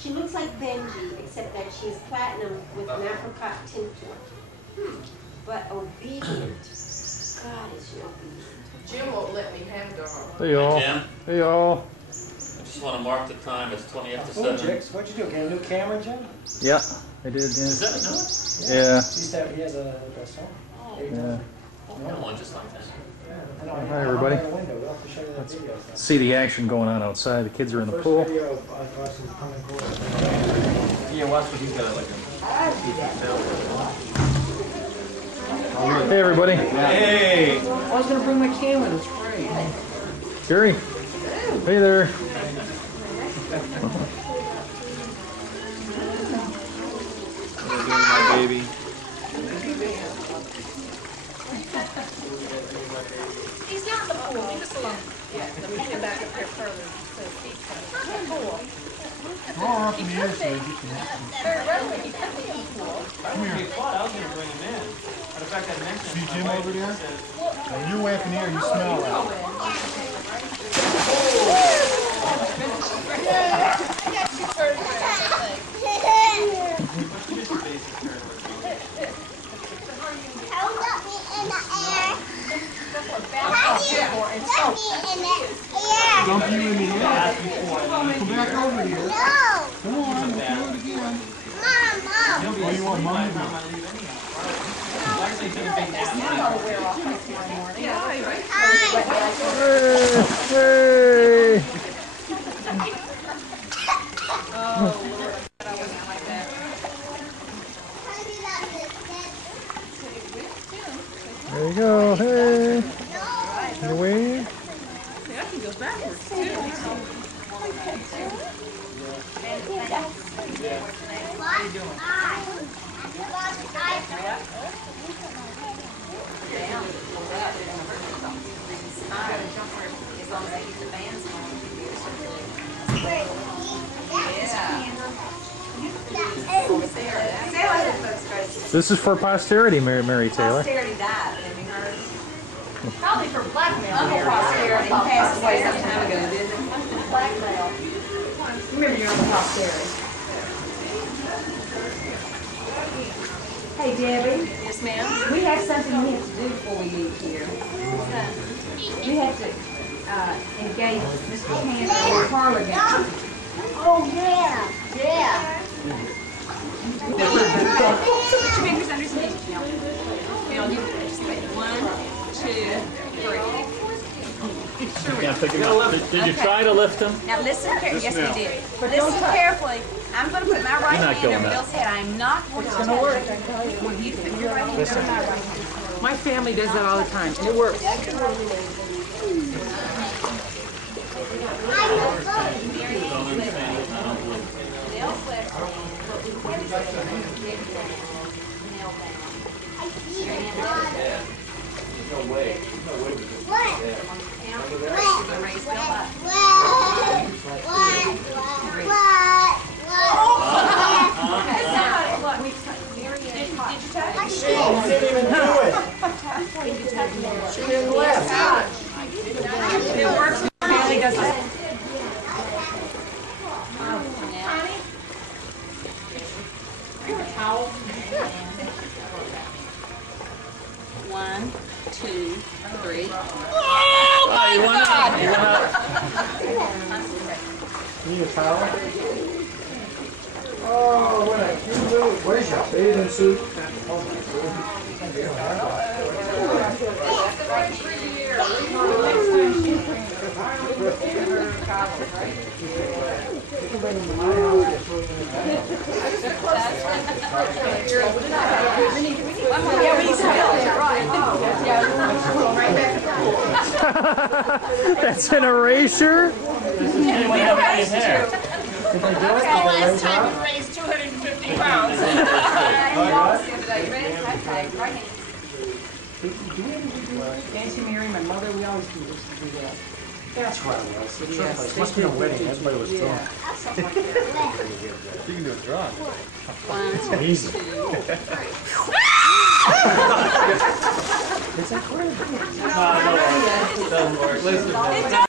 She looks like Benji, except that she's platinum with an apricot tincture. But obedient. God, is she obedient. Jim won't let me have dog. Hey y'all. Jim. Hey y'all. I just want to mark the time. It's 20 after 7. Oh, Jix, what'd you do? Get a new camera, Jim? Yeah, I did. Is Yeah. that a new one? Yeah. He has a song. Yeah. I got one just like that. Hi everybody. Let's see the action going on outside. The kids are in the pool. Yeah, watch what he's got like Hey everybody. Hey! I was gonna bring my camera, that's great. Gary. Hey there. My baby. He's not in the pool. Leave us alone. Yeah, let me get back up here further. So he's not in the pool. Oh, up in the air so you can Very rarely he comes in the pool. come here. I was going to bring him in. But in fact, I mentioned See my Jim wife over there? said, When you wave in the air, you smell that. just your basic turn work. Hold up me in the air. Dump you in the air. Come back over here. No. Come on, we'll do it again. Mom. What do you want Mom to do? I leave anyhow. Actually, took a big nap. Hey. There you go. Hey. Can you wave? Yeah, he goes backwards too. This is for posterity, Mary Taylor. Posterity died, have you heard? Probably for blackmail. Uncle Posterity he passed away some time ago, didn't he? Blackmail. Remember your Uncle Posterity. Hey, Debbie. Yes, ma'am. We have something we have to do before we leave here. We have to engage Mr. Kantor in parlor game. Oh, yeah. Yeah. Put your fingers under his knees. Now you participate. 1, 2, 3. Sure. Yeah, pick him up. Did you try to lift him? Now listen carefully. Yes, we did. But listen carefully. I'm going to put my right You're not hand over going Bill's head. I am not going to touch it. When you put your right hand over my right hand. My family does that all the time, and it works. She didn't even do it. She didn't laugh. It works. My family does it. Towel. 1, 2, 3. Oh my God! You need a towel? Oh, what a cute little. Where's your bathing suit? Oh, That's an erasure? Anyone have any hair? Last time we raised 250 pounds. Nancy, Mary, my mother, we always do this. that's right. It's a trip. Yes, It must be a wedding. Everybody was drunk. You can do it drunk. 1, Easy. 2, 3. It's incredible. No, it doesn't work. It does.